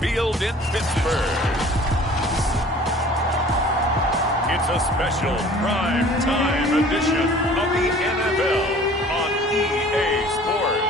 Field in Pittsburgh. It's a special prime time edition of the NFL on EA Sports.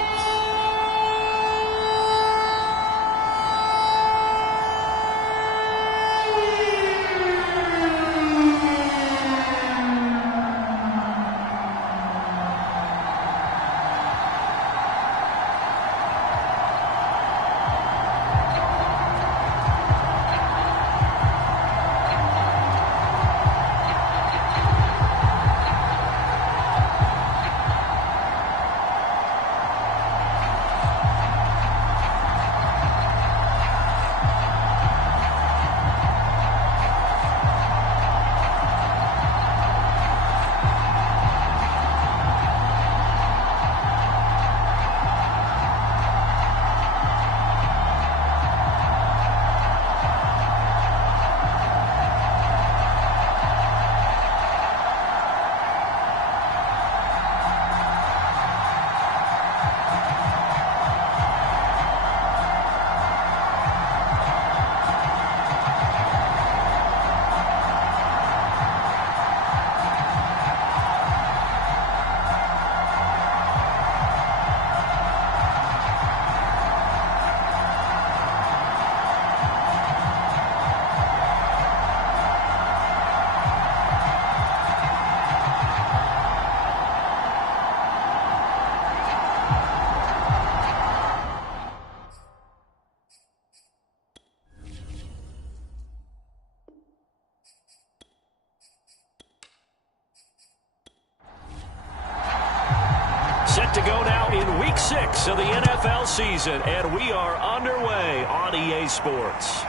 Set to go now in Week 6 of the NFL season, and we are underway on EA Sports.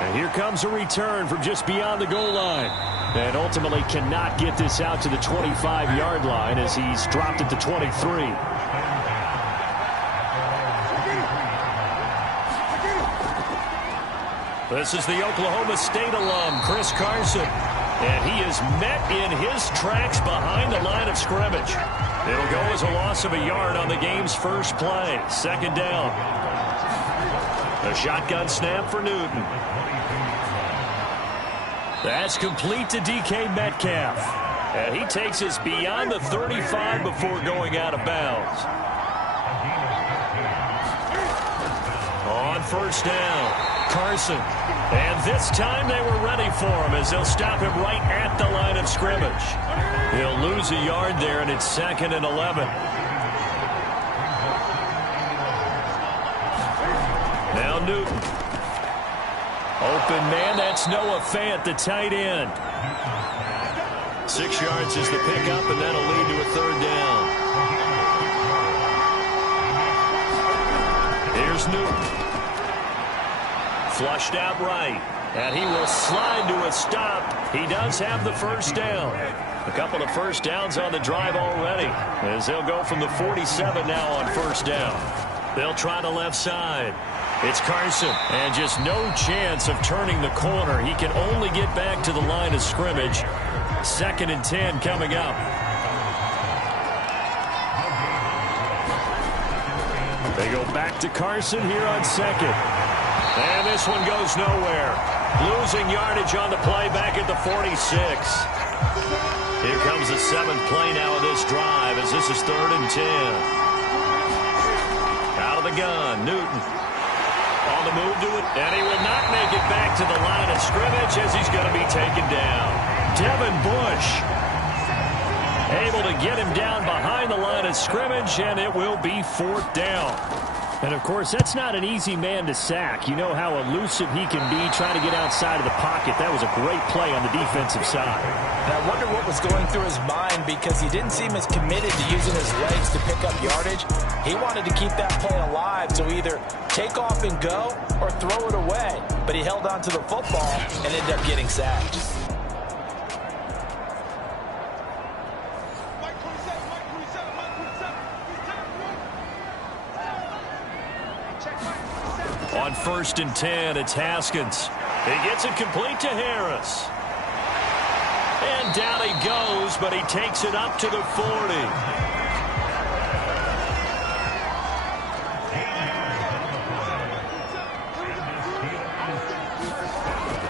And here comes a return from just beyond the goal line. And ultimately cannot get this out to the 25-yard line as he's dropped at the 23. This is the Oklahoma State alum, Chris Carson. And he is met in his tracks behind the line of scrimmage. It'll go as a loss of a yard on the game's first play. Second down. A shotgun snap for Newton. That's complete to DK Metcalf. And he takes us beyond the 35 before going out of bounds. On first down, Carson. And this time they were ready for him as they'll stop him right at the line of scrimmage. He'll lose a yard there, and it's 2nd and 11. Now Newton. Open man, that's Noah Fant, the tight end. 6 yards is the pickup, and that'll lead to a third down. Here's Newton. Flushed out right, and he will slide to a stop. He does have the first down. A couple of first downs on the drive already, as they'll go from the 47 now on first down. They'll try the left side. It's Carson, and just no chance of turning the corner. He can only get back to the line of scrimmage. 2nd and 10 coming up. They go back to Carson here on second. And this one goes nowhere. Losing yardage on the play back at the 46. Here comes the 7th play now of this drive as this is 3rd and 10. Out of the gun, Newton. On the move to it, and he will not make it back to the line of scrimmage as he's going to be taken down. Devin Bush able to get him down behind the line of scrimmage, and it will be 4th down. And, of course, that's not an easy man to sack. You know how elusive he can be trying to get outside of the pocket. That was a great play on the defensive side. And I wonder what was going through his mind because he didn't seem as committed to using his legs to pick up yardage. He wanted to keep that play alive, so either take off and go or throw it away. But he held on to the football and ended up getting sacked. On 1st and 10, it's Haskins. He gets it complete to Harris. And down he goes, but he takes it up to the 40.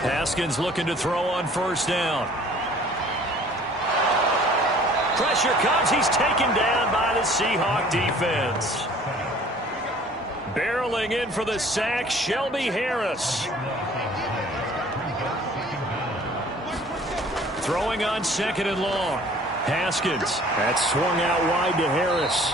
Haskins looking to throw on first down. Pressure comes. He's taken down by the Seahawk defense. Barreling in for the sack, Shelby Harris. Throwing on second and long. Haskins. That's swung out wide to Harris.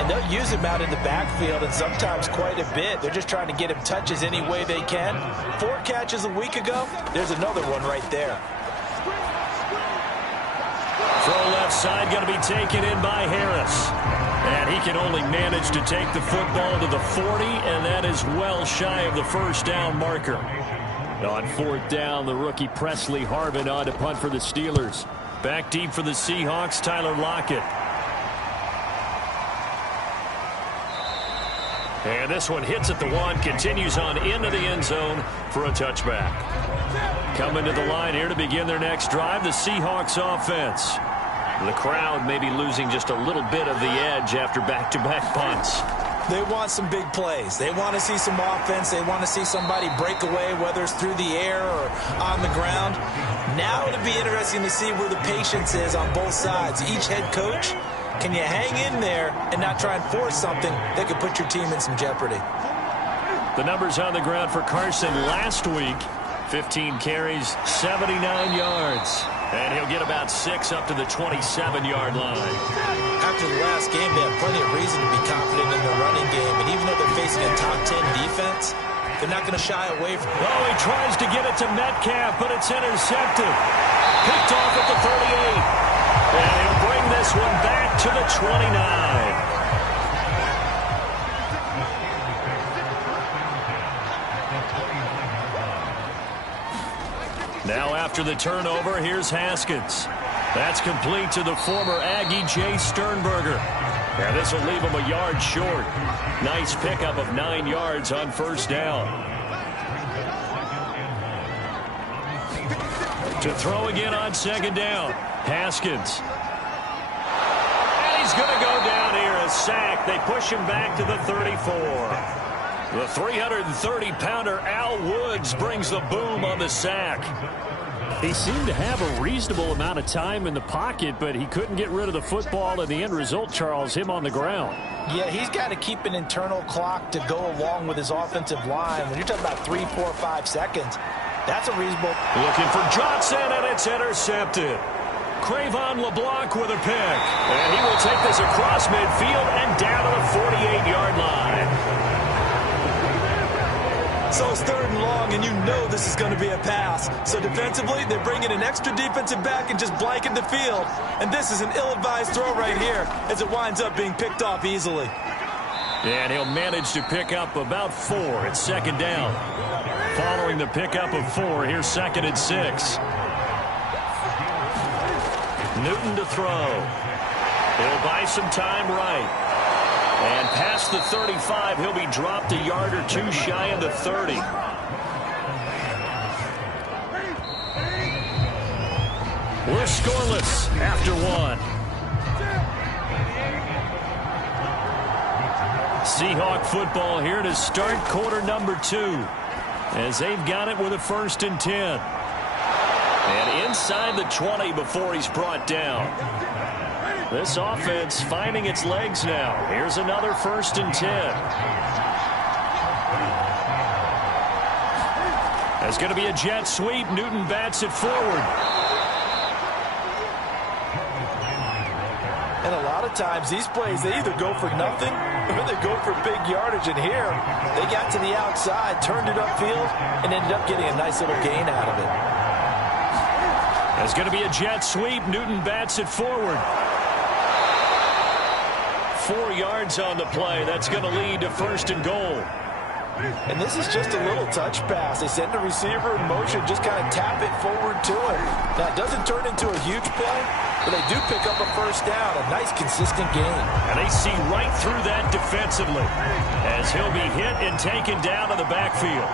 And they'll use him out in the backfield, and sometimes quite a bit. They're just trying to get him touches any way they can. 4 catches a week ago. There's another one right there. Throw left side going to be taken in by Harris. And he can only manage to take the football to the 40, and that is well shy of the first down marker. On fourth down, the rookie Presley Harvin on to punt for the Steelers. Back deep for the Seahawks, Tyler Lockett. And this one hits at the 1, continues on into the end zone for a touchback. Coming to the line here to begin their next drive, the Seahawks offense. The crowd may be losing just a little bit of the edge after back-to-back punts. They want some big plays. They want to see some offense. They want to see somebody break away, whether it's through the air or on the ground. Now it'll be interesting to see where the patience is on both sides. Each head coach, can you hang in there and not try and force something that could put your team in some jeopardy? The numbers on the ground for Carson last week. 15 carries, 79 yards. And he'll get about 6 up to the 27-yard line. After the last game, they have plenty of reason to be confident in their running game. And even though they're facing a top 10 defense, they're not going to shy away from it. Oh, he tries to get it to Metcalf, but it's intercepted. Picked off at the 38. And he'll bring this one back to the 29. Now after the turnover, here's Haskins. That's complete to the former Aggie Jay Sternberger. And this will leave him a yard short. Nice pickup of 9 yards on first down. To throw again on second down. Haskins. And he's going to go down here, a sack. They push him back to the 34. The 330-pounder Al Woods brings the boom on the sack. He seemed to have a reasonable amount of time in the pocket, but he couldn't get rid of the football, and the end result, Charles, him on the ground. Yeah, he's got to keep an internal clock to go along with his offensive line. When you're talking about 3, 4, 5 seconds, that's a reasonable. Looking for Johnson, and it's intercepted. Cravon LeBlanc with a pick. And he will take this across midfield and down to the 48-yard line. So it's 3rd and long, and you know this is going to be a pass. So defensively, they bring in an extra defensive back and just blanket the field. And this is an ill-advised throw right here as it winds up being picked off easily. And he'll manage to pick up about 4 at second down. Following the pickup of 4, here's 2nd and 6. Newton to throw. He'll buy some time right. And past the 35, he'll be dropped a yard or 2 shy of the 30. We're scoreless after 1. Seahawk football here to start quarter number 2. As they've got it with a 1st and 10. And inside the 20 before he's brought down. This offense finding its legs now. Here's another 1st and 10. There's going to be a jet sweep. Newton bats it forward. And a lot of times these plays, they either go for nothing or they go for big yardage. And here, they got to the outside, turned it upfield, and ended up getting a nice little gain out of it. There's going to be a jet sweep. Newton bats it forward. 4 yards on the play. That's going to lead to 1st and goal. And this is just a little touch pass. They send the receiver in motion, just kind of tap it forward to him. Now, it doesn't turn into a huge play, but they do pick up a 1st down, a nice, consistent gain. And they see right through that defensively as he'll be hit and taken down to the backfield.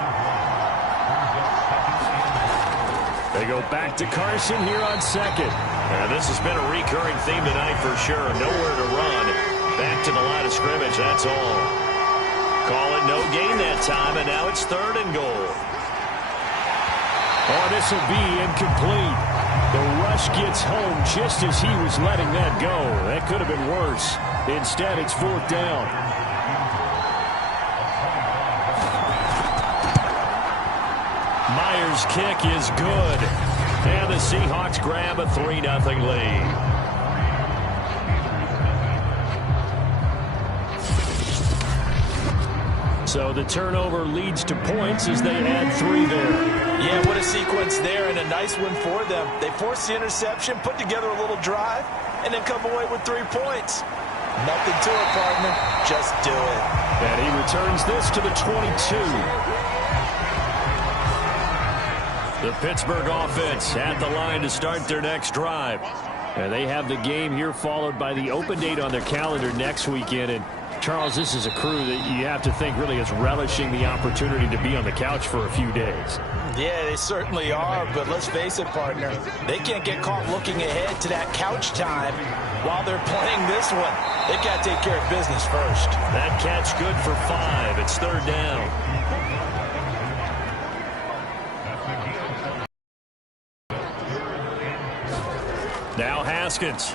They go back to Carson here on 2nd. And this has been a recurring theme tonight for sure. Nowhere to run. Back to the line of scrimmage, that's all. Call it no gain that time, and now it's 3rd and goal. Oh, this will be incomplete. The rush gets home just as he was letting that go. That could have been worse. Instead, it's 4th down. Myers' kick is good. And the Seahawks grab a 3-0 lead. So the turnover leads to points as they add 3 there. Yeah, what a sequence there, and a nice one for them. They force the interception, put together a little drive, and then come away with 3 points. Nothing to it, partner. Just do it. And he returns this to the 22. The Pittsburgh offense at the line to start their next drive. And they have the game here followed by the open date on their calendar next weekend. And Charles, this is a crew that you have to think really is relishing the opportunity to be on the couch for a few days. Yeah, they certainly are, but let's face it, partner. They can't get caught looking ahead to that couch time while they're playing this one. They got to take care of business first. That catch good for 5. It's 3rd down. Now Haskins.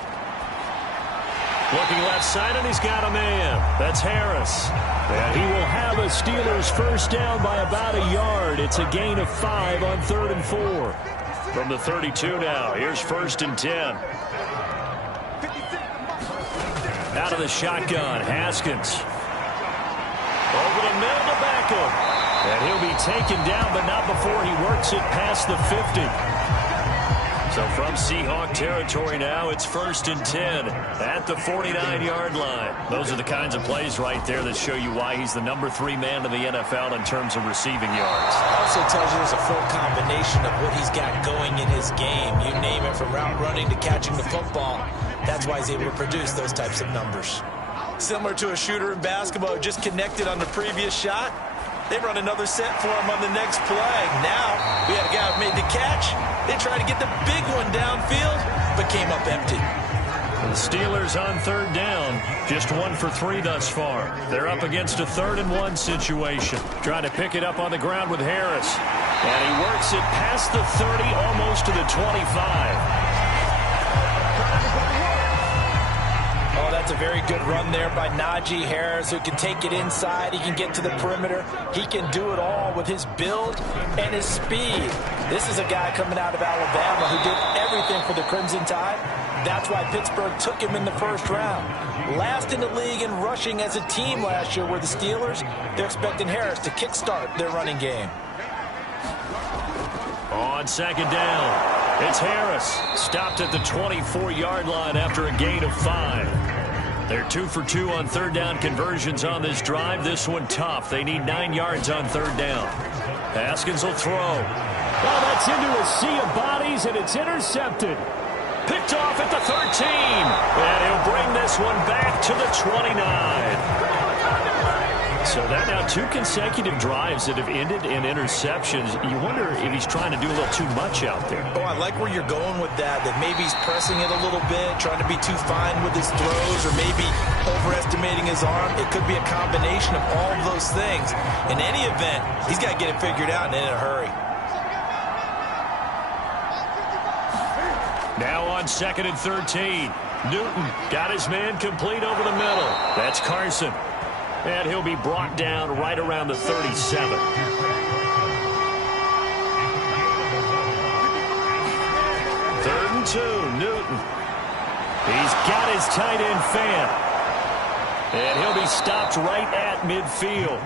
Looking left side, and he's got a man. That's Harris. And he will have a Steelers first down by about a yard. It's a gain of 5 on 3rd and 4. From the 32 now, here's 1st and 10. Out of the shotgun, Haskins. Over the middle to Beckham. And he'll be taken down, but not before he works it past the 50. So from Seahawk territory now, it's 1st and 10 at the 49-yard line. Those are the kinds of plays right there that show you why he's the number 3 man in the NFL in terms of receiving yards. Also tells you there's a full combination of what he's got going in his game. You name it, from route running to catching the football. That's why he's able to produce those types of numbers. Similar to a shooter in basketball who just connected on the previous shot. They run another set for him on the next play. Now, we had a guy who made the catch. They tried to get the big one downfield, but came up empty. The Steelers on 3rd down, just 1 for 3 thus far. They're up against a 3rd and 1 situation. Trying to pick it up on the ground with Harris. And he works it past the 30, almost to the 25. Oh, that's a very good run there by Najee Harris, who can take it inside. He can get to the perimeter. He can do it all with his build and his speed. This is a guy coming out of Alabama who did everything for the Crimson Tide. That's why Pittsburgh took him in the 1st round. Last in the league in rushing as a team last year were the Steelers. They're expecting Harris to kickstart their running game. On 2nd down, it's Harris. Stopped at the 24-yard line after a gain of 5. They're 2 for 2 on 3rd down conversions on this drive. This one tough. They need 9 yards on 3rd down. Haskins will throw. Well, that's into a sea of bodies, and it's intercepted. Picked off at the 13. And he'll bring this one back to the 29. So that now 2 consecutive drives that have ended in interceptions. You wonder if he's trying to do a little too much out there. Oh, I like where you're going with that maybe he's pressing it a little bit, trying to be too fine with his throws, or maybe overestimating his arm. It could be a combination of all of those things. In any event, he's got to get it figured out and in a hurry. Now on 2nd and 13. Newton got his man complete over the middle. That's Carson. And he'll be brought down right around the 37. 3rd and 2, Newton. He's got his tight end Fant. And he'll be stopped right at midfield.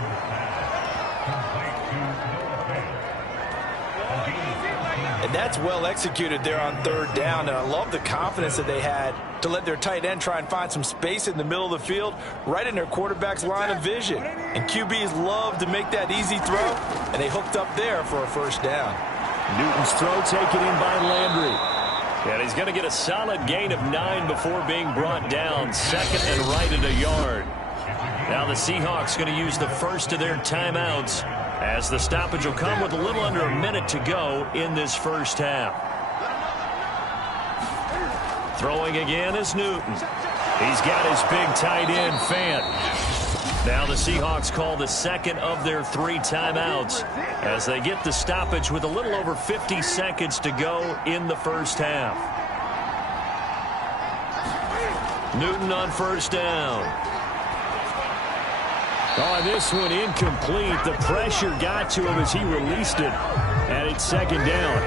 And that's well executed there on 3rd down. And I love the confidence that they had to let their tight end try and find some space in the middle of the field, right in their quarterback's line of vision. And QBs love to make that easy throw, and they hooked up there for a 1st down. Newton's throw taken in by Landry. And he's going to get a solid gain of 9 before being brought down. 2nd and right at a yard. Now the Seahawks going to use the first of their timeouts, as the stoppage will come with a little under a minute to go in this 1st half. Throwing again is Newton. He's got his big tight end, Fant. Now the Seahawks call the second of their 3 timeouts as they get the stoppage with a little over 50 seconds to go in the first half. Newton on first down. Oh, this one incomplete. The pressure got to him as he released it. And it's second down.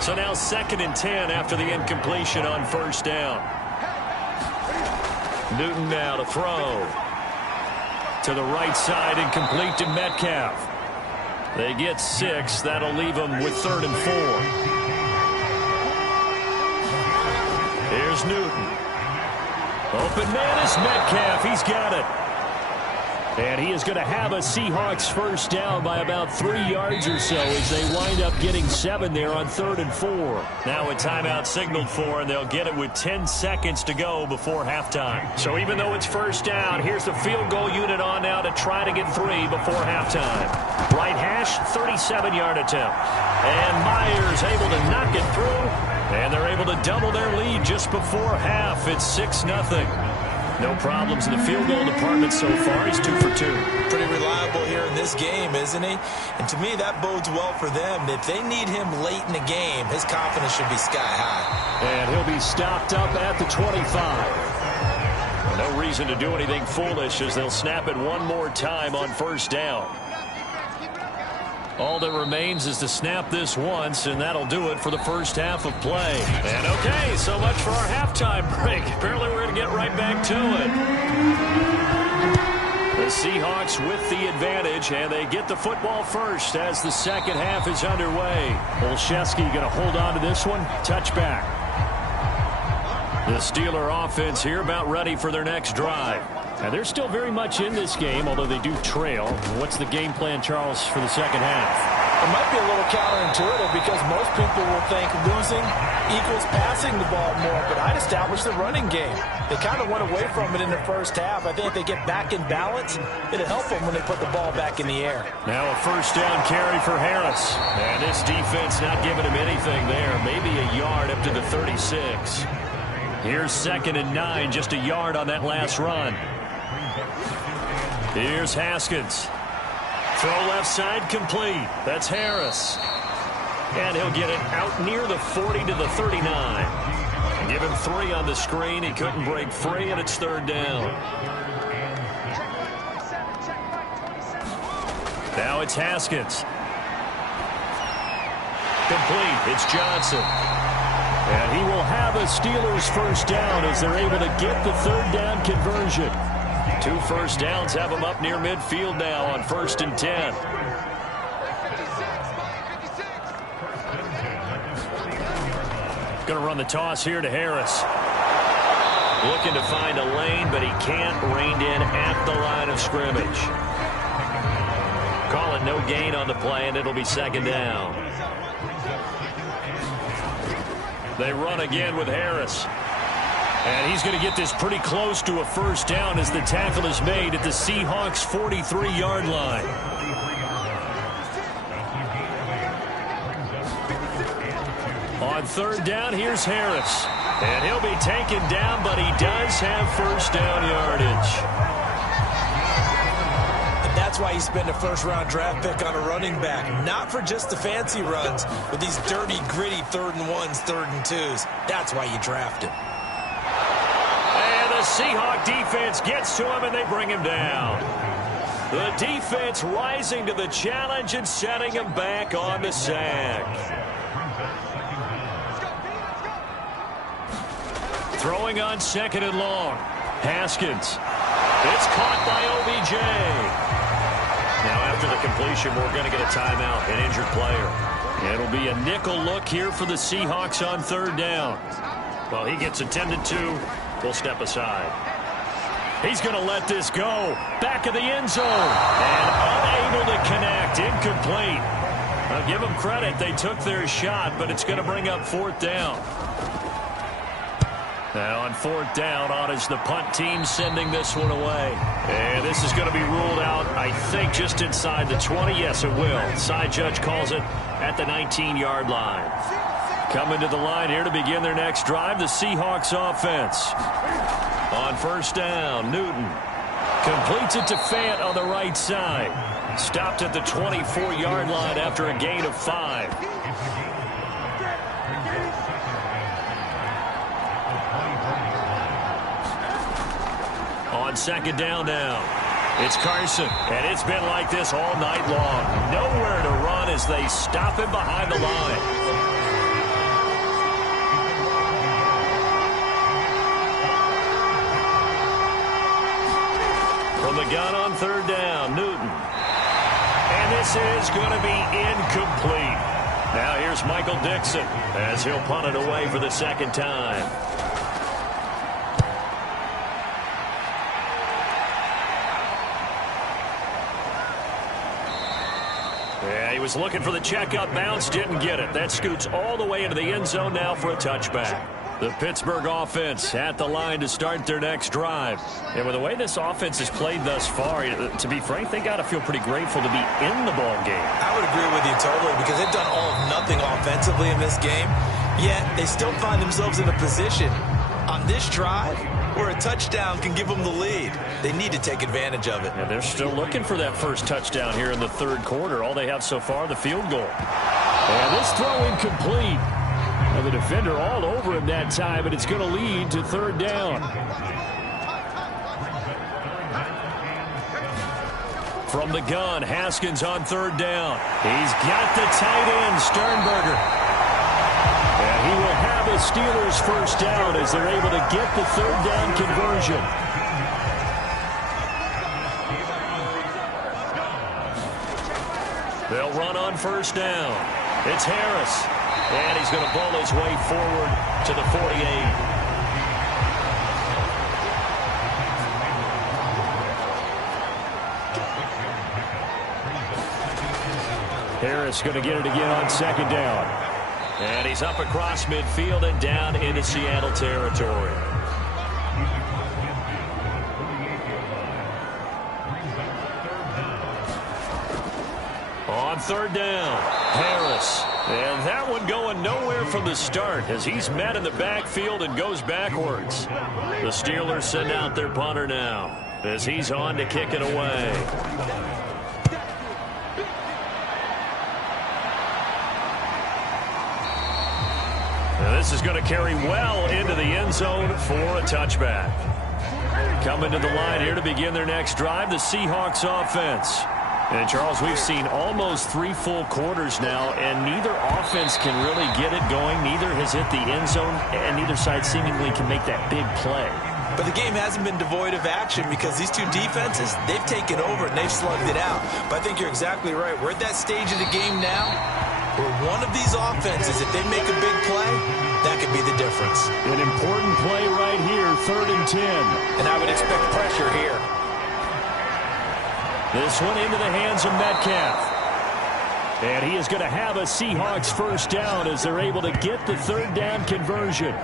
So now 2nd and 10 after the incompletion on first down. Newton now to throw. To the right side, incomplete to Metcalf. They get 6. That'll leave them with 3rd and 4. Here's Newton. Open man is Metcalf. He's got it. And he is going to have a Seahawks first down by about 3 yards or so as they wind up getting 7 there on 3rd and 4. Now a timeout signaled for, and they'll get it with 10 seconds to go before halftime. So even though it's first down, here's the field goal unit on now to try to get 3 before halftime. Right hash, 37-yard attempt. And Myers able to knock it through, and they're able to double their lead just before half. It's 6-0. No problems in the field goal department so far. He's 2 for 2. Pretty reliable here in this game, isn't he? And to me, that bodes well for them. If they need him late in the game, his confidence should be sky high. And he'll be stopped up at the 25. No reason to do anything foolish as they'll snap it one more time on first down. All that remains is to snap this once, and that'll do it for the first half of play. And okay, so much for our halftime break. Apparently we're going to get right back to it. The Seahawks with the advantage, and they get the football first as the second half is underway. Olszewski going to hold on to this one. Touchback. The Steeler offense here about ready for their next drive. Now, they're still very much in this game, although they do trail. What's the game plan, Charles, for the second half? It might be a little counterintuitive because most people will think losing equals passing the ball more, but I'd establish the running game. They kind of went away from it in the first half. I think if they get back in balance, it'll help them when they put the ball back in the air. Now a first down carry for Harris. And this defense not giving him anything there. Maybe a yard up to the 36. Here's 2nd and 9, just a yard on that last run. Here's Haskins. Throw left side complete. That's Harris. And he'll get it out near the 40 to the 39. Give him 3 on the screen. He couldn't break free, and it's 3rd down. Now it's Haskins. Complete. It's Johnson. And he will have a Steelers first down as they're able to get the 3rd down conversion. 2 first downs have them up near midfield now on 1st and 10. Going to run the toss here to Harris. Looking to find a lane, but he can't. Reined in at the line of scrimmage. Call it no gain on the play, and it'll be 2nd down. They run again with Harris. And he's going to get this pretty close to a first down as the tackle is made at the Seahawks' 43-yard line. On 3rd down, here's Harris. And he'll be taken down, but he does have first down yardage. And that's why you spend a first-round draft pick on a running back. Not for just the fancy runs, but these dirty, gritty 3rd and 1s, 3rd and 2s. That's why you draft him. The Seahawk defense gets to him, and they bring him down. The defense rising to the challenge and setting him back on the sack. Throwing on 2nd and long. Haskins. It's caught by OBJ. Now, after the completion, we're going to get a timeout, an injured player. It'll be a nickel look here for the Seahawks on 3rd down. Well, he gets attended to. We'll step aside. He's going to let this go. Back of the end zone. And unable to connect. Incomplete. I'll give them credit. They took their shot, but it's going to bring up 4th down. Now on 4th down, on is the punt team sending this one away. And this is going to be ruled out, I think, just inside the 20. Yes, it will. Side judge calls it at the 19-yard line. Coming to the line here to begin their next drive, the Seahawks offense. On 1st down, Newton. Completes it to Fant on the right side. Stopped at the 24-yard line after a gain of 5. On second down now, it's Carson, and it's been like this all night long. Nowhere to run as they stop him behind the line. From the gun on third down, Newton. And this is going to be incomplete. Now here's Michael Dixon as he'll punt it away for the second time. Yeah, he was looking for the checkup bounce, didn't get it. That scoots all the way into the end zone now for a touchback. The Pittsburgh offense at the line to start their next drive. And with the way this offense has played thus far, to be frank, they got to feel pretty grateful to be in the ball game. I would agree with you totally because they've done all of nothing offensively in this game, yet they still find themselves in a position on this drive where a touchdown can give them the lead. They need to take advantage of it. And they're still looking for that first touchdown here in the third quarter. All they have so far, the field goal. And this throw incomplete. Now the defender all over him that time, and it's going to lead to third down. From the gun, Haskins on third down. He's got the tight end, Sternberger. And he will have a Steelers first down as they're able to get the third down conversion. They'll run on first down. It's Harris. And he's going to bowl his way forward to the 48. Harris going to get it again on second down. And he's up across midfield and down into Seattle territory. On third down, Harris. And that one going nowhere from the start as he's met in the backfield and goes backwards. The Steelers send out their punter now as he's on to kick it away. And this is going to carry well into the end zone for a touchback. Coming to the line here to begin their next drive, the Seahawks offense. And, Charles, we've seen almost 3 full quarters now, and neither offense can really get it going. Neither has hit the end zone, and neither side seemingly can make that big play. But the game hasn't been devoid of action because these two defenses, they've taken over and they've slugged it out. But I think you're exactly right. We're at that stage of the game now where one of these offenses, if they make a big play, that could be the difference. An important play right here, 3rd and 10. And I would expect pressure here. This one into the hands of Metcalf. And he is going to have a Seahawks first down as they're able to get the third down conversion.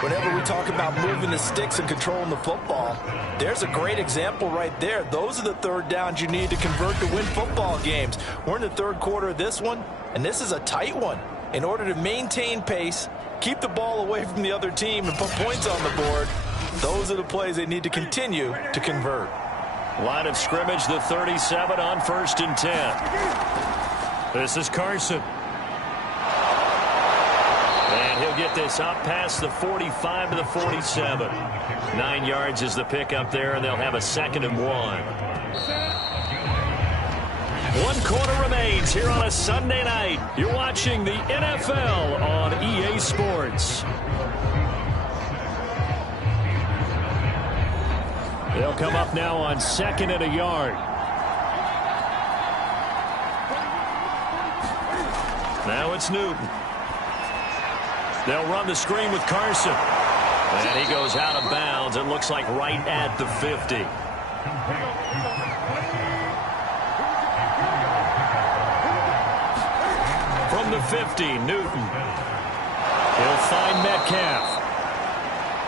Whenever we talk about moving the sticks and controlling the football, there's a great example right there. Those are the third downs you need to convert to win football games. We're in the third quarter of this one, and this is a tight one. In order to maintain pace, keep the ball away from the other team, and put points on the board, those are the plays they need to continue to convert. Line of scrimmage, the 37 on 1st and 10. This is Carson. And he'll get this up past the 45 to the 47. 9 yards is the pickup there, and they'll have a 2nd and 1. 1 quarter remains here on a Sunday night. You're watching the NFL on EA Sports. They'll come up now on 2nd and a yard. Now it's Newton. They'll run the screen with Carson. And he goes out of bounds. It looks like right at the 50. From the 50, Newton. He'll find Metcalf.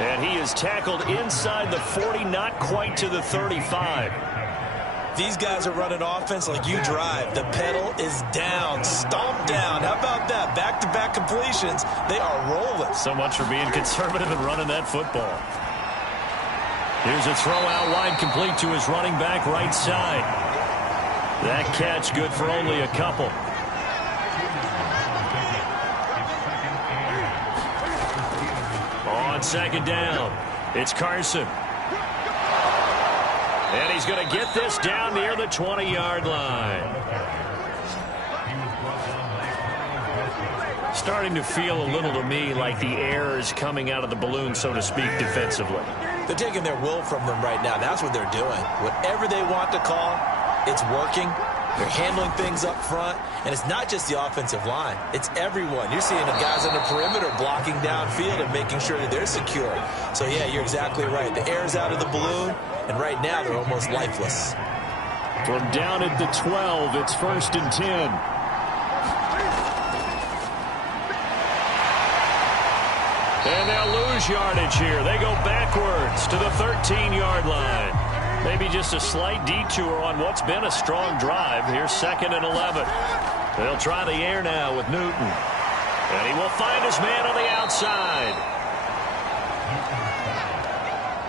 And he is tackled inside the 40, not quite to the 35. These guys are running offense like you drive. The pedal is down, stomp down. How about that? Back-to-back completions. They are rolling. So much for being conservative and running that football. Here's a throw out wide, complete to his running back right side. That catch good for only a couple. On second down, it's Carson. And he's going to get this down near the 20-yard line. Starting to feel a little to me like the air is coming out of the balloon, so to speak, defensively. They're taking their will from them right now. That's what they're doing. Whatever they want to call, it's working. They're handling things up front. And it's not just the offensive line. It's everyone. You're seeing the guys on the perimeter blocking downfield and making sure that they're secure. So, yeah, you're exactly right. The air's out of the balloon, and right now they're almost lifeless. From down at the 12, it's 1st and 10. And they'll lose yardage here. They go backwards to the 13-yard line. Maybe just a slight detour on what's been a strong drive. Here's 2nd and 11. They'll try the air now with Newton. And he will find his man on the outside.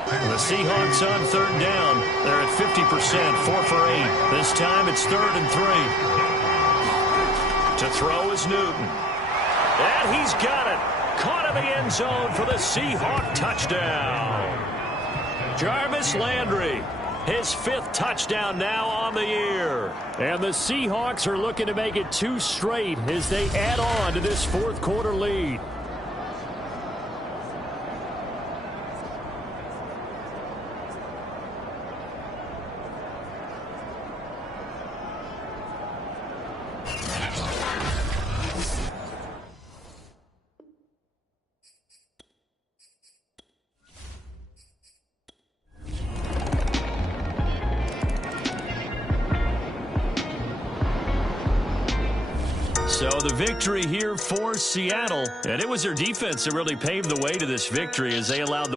The Seahawks on 3rd down. They're at 50%, 4 for 8. This time it's 3rd and 3. To throw is Newton. And he's got it. Caught in the end zone for the Seahawk touchdown. Jarvis Landry, his 5th touchdown now on the year. And the Seahawks are looking to make it 2 straight as they add on to this 4th quarter lead. So the victory here for Seattle, and it was their defense that really paved the way to this victory as they allowed the